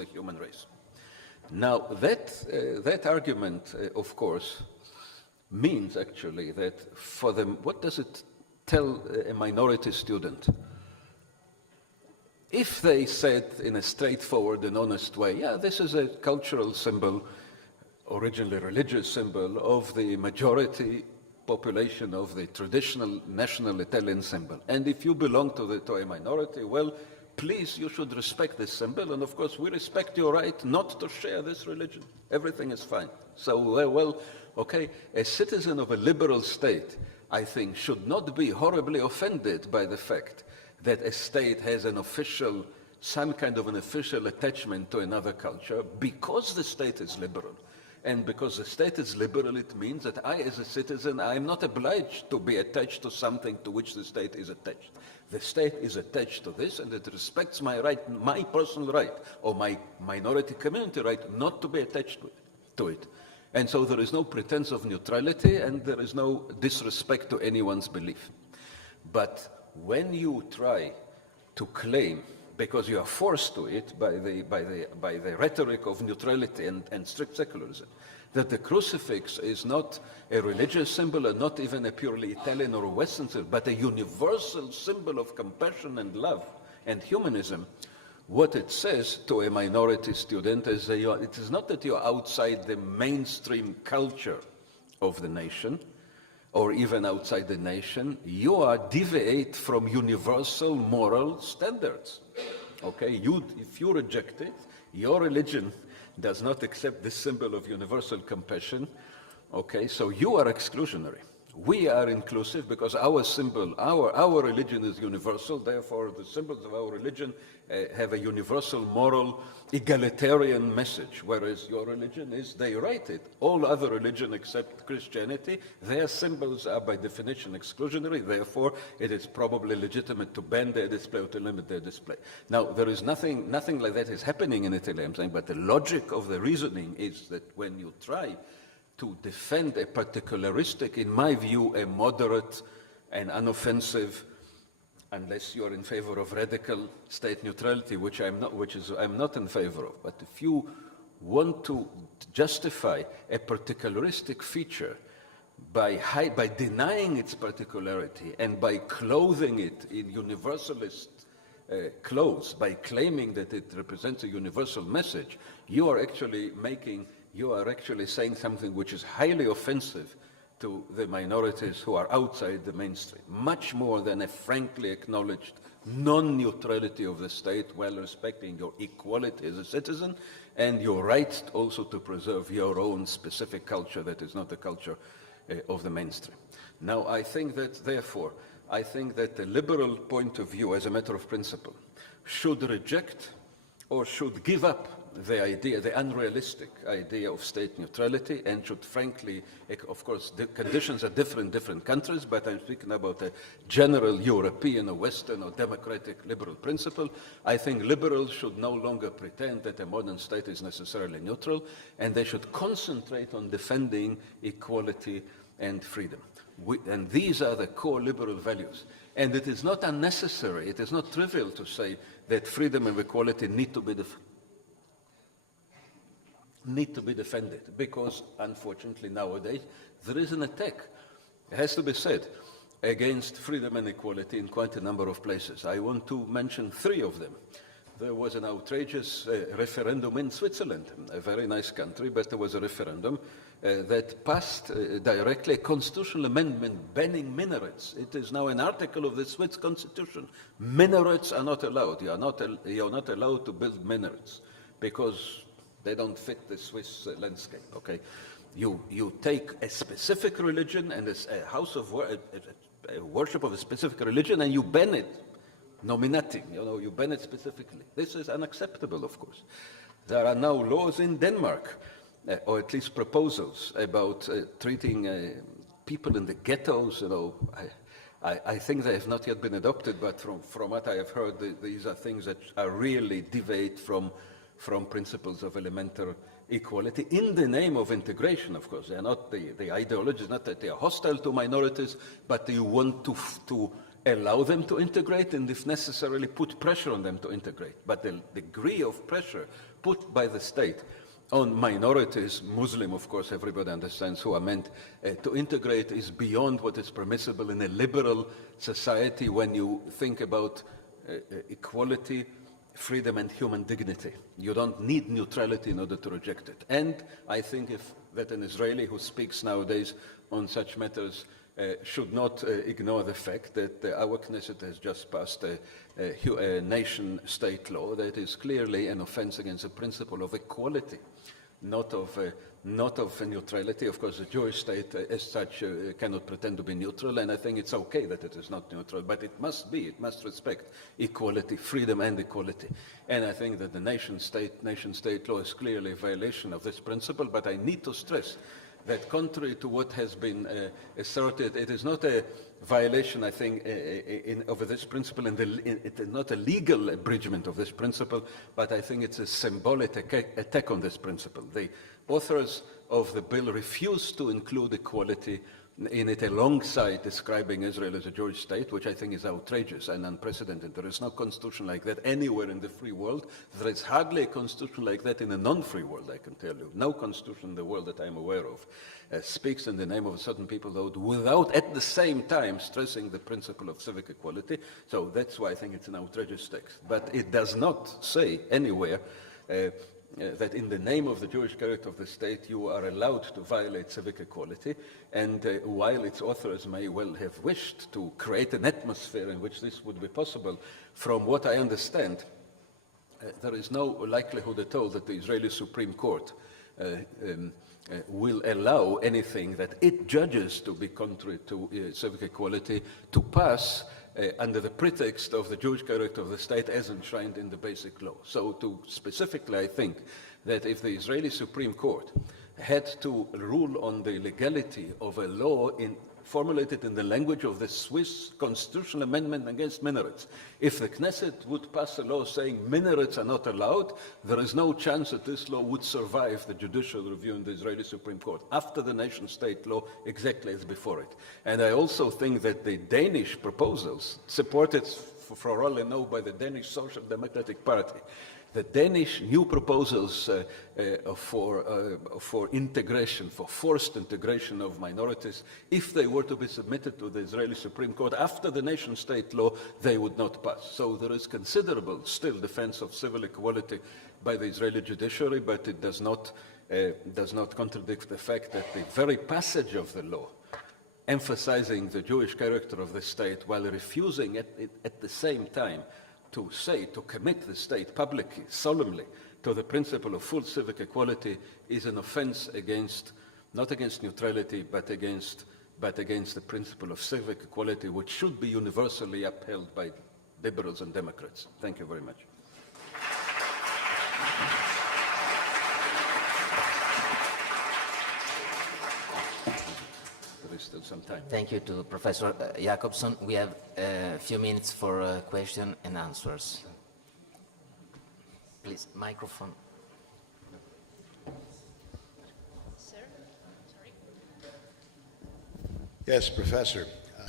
the human race. Now, that argument, of course, means actually that for them, what does it tell a minority student? If they said in a straightforward and honest way, yeah, this is a cultural symbol, originally religious symbol of the majority population of the traditional national Italian symbol. And if you belong to a minority, well, please, you should respect this symbol. And of course, we respect your right not to share this religion. Everything is fine. So, well, okay, a citizen of a liberal state, I think, should not be horribly offended by the fact that a state has some kind of an official attachment to another culture because the state is liberal. And because the state is liberal, it means that I, as a citizen, I am not obliged to be attached to something to which the state is attached. The state is attached to this, and it respects my right, my personal right, or my minority community right, not to be attached to it. And so there is no pretense of neutrality, and there is no disrespect to anyone's belief. But when you try to claim, because you are forced to it by the rhetoric of neutrality and strict secularism, that the crucifix is not a religious symbol and not even a purely Italian or Western symbol, but a universal symbol of compassion and love and humanism, what it says to a minority student is that it is not that you're outside the mainstream culture of the nation, or even outside the nation, you are deviate from universal moral standards. Okay, if you reject it, your religion does not accept this symbol of universal compassion. Okay, so you are exclusionary. We are inclusive because our symbol, our religion is universal. Therefore, the symbols of our religion have a universal moral egalitarian message, whereas your religion is, they write it. All other religion except Christianity, their symbols are by definition exclusionary. Therefore, it is probably legitimate to ban their display or to limit their display. Now, there is nothing like that is happening in Italy, I'm saying, but the logic of the reasoning is that when you try to defend a particularistic, in my view, a moderate and unoffensive, unless you are in favor of radical state neutrality, which I'm not in favor of. But if you want to justify a particularistic feature by denying its particularity and by clothing it in universalist clothes, by claiming that it represents a universal message, you are actually saying something which is highly offensive to the minorities who are outside the mainstream, much more than a frankly acknowledged non-neutrality of the state while respecting your equality as a citizen and your right also to preserve your own specific culture that is not the culture of the mainstream. Now, I think that, therefore, the liberal point of view, as a matter of principle, should reject or should give up the unrealistic idea of state neutrality, and should frankly, of course, the conditions are different in different countries, but I'm speaking about a general European or Western or democratic liberal principle. I think liberals should no longer pretend that a modern state is necessarily neutral, and they should concentrate on defending equality and freedom. And these are the core liberal values. And it is not unnecessary, it is not trivial to say that freedom and equality need to be defended, because unfortunately nowadays there is an attack, it has to be said, against freedom and equality in quite a number of places. I want to mention three of them. There was an outrageous referendum in Switzerland, a very nice country, but there was a referendum that passed directly a constitutional amendment banning minarets. It is now an article of the Swiss constitution. Minarets are not allowed. You are not allowed to build minarets because they don't fit the Swiss landscape. Okay, you take a specific religion and a house of worship of a specific religion, and you ban it. Nominating, you ban it specifically. This is unacceptable, of course. There are now laws in Denmark, or at least proposals, about treating people in the ghettos. I think they have not yet been adopted, but from what I have heard, these are things that are really deviate from principles of elementary equality in the name of integration, of course. They are not, the ideology is not that they are hostile to minorities, but you want to allow them to integrate and if necessarily put pressure on them to integrate. But the degree of pressure put by the state on minorities, Muslim of course, everybody understands who are meant to integrate, is beyond what is permissible in a liberal society when you think about equality, freedom and human dignity. You don't need neutrality in order to reject it. And I think that an Israeli who speaks nowadays on such matters should not ignore the fact that our Knesset has just passed a nation-state law that is clearly an offense against the principle of equality, not of neutrality. Of course, the Jewish state as such cannot pretend to be neutral, and I think it's okay that it is not neutral, but it must respect equality, freedom and equality. And I think that the nation-state law is clearly a violation of this principle, but I need to stress that contrary to what has been asserted, it is not a violation, I think, of this principle, and it is not a legal abridgment of this principle, but I think it's a symbolic attack on this principle. The authors of the bill refuse to include equality in it alongside describing Israel as a Jewish state, which I think is outrageous and unprecedented. There is no constitution like that anywhere in the free world. There is hardly a constitution like that in a non-free world, I can tell you. No constitution in the world that I'm aware of speaks in the name of a certain people without at the same time stressing the principle of civic equality. So that's why I think it's an outrageous text. But it does not say anywhere that in the name of the Jewish character of the state you are allowed to violate civic equality, and while its authors may well have wished to create an atmosphere in which this would be possible, from what I understand, there is no likelihood at all that the Israeli Supreme Court will allow anything that it judges to be contrary to civic equality to pass under the pretext of the Jewish character of the state as enshrined in the Basic Law. So specifically, I think that if the Israeli Supreme Court had to rule on the legality of a law formulated in the language of the Swiss constitutional amendment against minarets, if the Knesset would pass a law saying minarets are not allowed, there is no chance that this law would survive the judicial review in the Israeli Supreme Court after the nation-state law, exactly as before it. And I also think that the Danish proposals, supported for all I know by the Danish Social Democratic Party, the Danish new proposals for integration, for forced integration of minorities, if they were to be submitted to the Israeli Supreme Court after the nation-state law, they would not pass. So there is considerable still defense of civil equality by the Israeli judiciary, but it does not contradict the fact that the very passage of the law, emphasizing the Jewish character of the state while refusing at the same time to commit the state publicly, solemnly, to the principle of full civic equality is an offense not against neutrality, but against the principle of civic equality, which should be universally upheld by liberals and Democrats. Thank you very much. Still some time. Thank you to Professor Jacobson. We have a few minutes for question and answers. Please, microphone. Sir? Sorry. Yes, Professor.